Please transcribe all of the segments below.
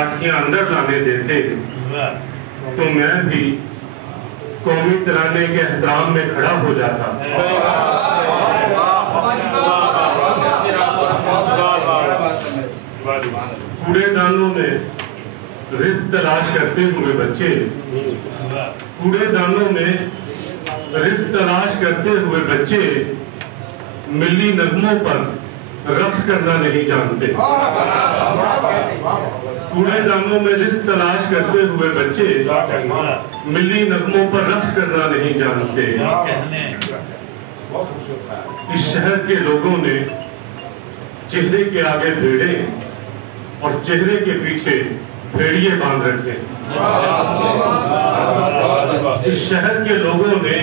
लाठियां अंदर लाने देते तो मैं भी कौमी तराने के एहतराम में खड़ा हो जाता। कूड़ेदानों में रिस्क तलाश करते हुए बच्चे, कूड़ेदानों में रिस्क तलाश करते हुए बच्चे मिली नगमों पर रक्स करना नहीं जानते। कूड़ेदानों में रिस्क तलाश करते हुए बच्चे मिली नगमों पर रक्स करना नहीं जानते। इस शहर के लोगों ने चेहरे के आगे भेड़े और चेहरे के पीछे भेड़िए बांध रखे। इस शहर के लोगों ने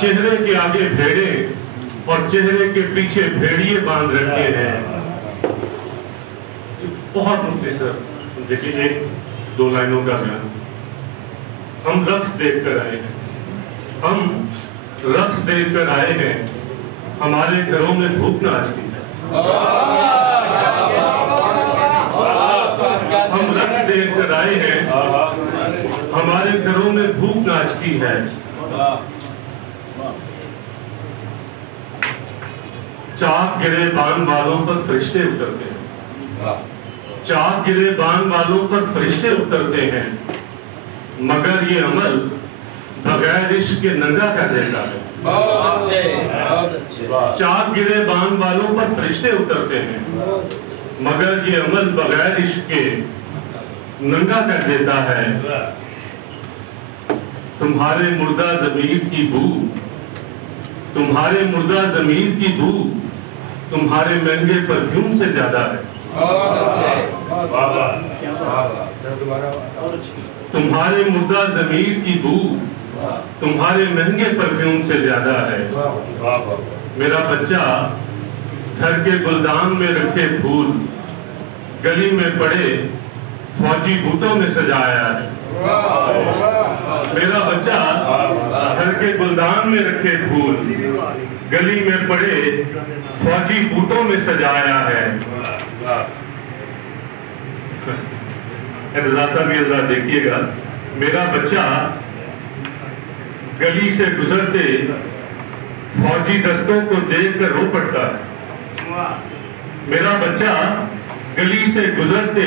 चेहरे के आगे भेड़े और चेहरे के पीछे भेड़िए बांध रखे हैं। बहुत मुख्तसर देखिए, एक दो लाइनों का बयान। हम रक्स देखकर आए हैं, हम रक्स देखकर आए हैं, हमारे घरों में भूख नाचती है। हम रक्स देखकर आए हैं, हमारे घरों में भूख नाचती है। चाक गिरे बान वालों पर फरिश्ते उतरते हैं, चाक गिरे बान वालों पर फरिश्ते उतरते हैं, मगर ये अमल बगैर इश्क के नंगा कर देता है। चाक गिरे बान वालों पर फरिश्ते उतरते हैं, मगर ये अमल बगैर इश्क के नंगा कर देता है। तुम्हारे मुर्दा ज़मीर की बू, तुम्हारे मुर्दा ज़मीर की बू तुम्हारे महंगे परफ्यूम से ज्यादा है। तुम्हारे मुर्दा ज़मीर की बू तुम्हारे महंगे परफ्यूम से ज्यादा है। मेरा बच्चा घर के गुलदान में रखे फूल गली में पड़े फौजी बूटों में सजाया है। मेरा बच्चा घर के गुलदान में रखे फूल गली में पड़े फौजी बूटों में सजाया है। देखिएगा, मेरा बच्चा गली से गुजरते फौजी दस्तों को देखकर रो पड़ता है। मेरा बच्चा गली से गुजरते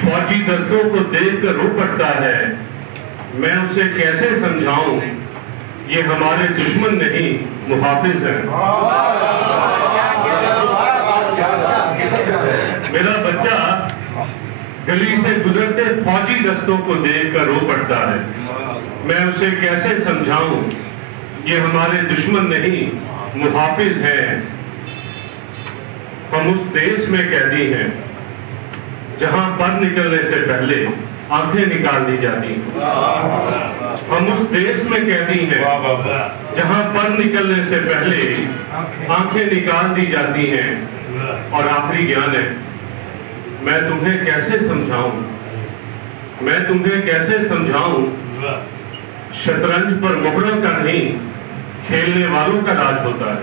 फौजी दस्तों को देखकर रो पड़ता है। मैं उसे कैसे समझाऊं, ये हमारे दुश्मन नहीं मुहाफिज हैं। मेरा बच्चा गली से गुजरते फौजी दस्तों को देखकर रो पड़ता है। मैं उसे कैसे समझाऊं, ये हमारे दुश्मन नहीं मुहाफिज हैं। हम उस देश में कैदी हैं जहां पर निकलने से पहले आंखें निकाल दी जाती हैं। हम उस देश में कैदी हैं जहां पर निकलने से पहले आंखें निकाल दी जाती हैं। और आखिरी ज्ञान है, मैं तुम्हें कैसे समझाऊं, मैं तुम्हें कैसे समझाऊं, शतरंज पर मुहरों का नहीं खेलने वालों का राज होता है।